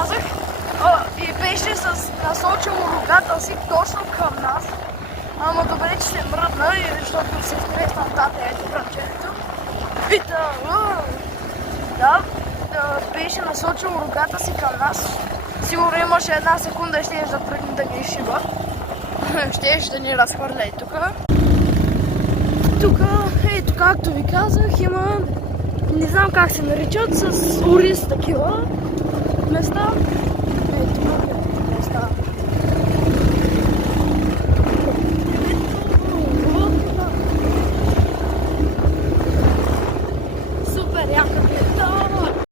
казах, и беше насочил рогата си точно към нас. Ама добре, че се мръдна, защото се втресна тата, ето братчето. Пита, да, беше насочил рогата си към нас. Сигурно имаше една секунда и щеше да тръгне да ни шиба. Щеше да ни разхвърля и тука. Тук, ето както ви казах, има, не знам как се наричат, с ориз такива места. Ето,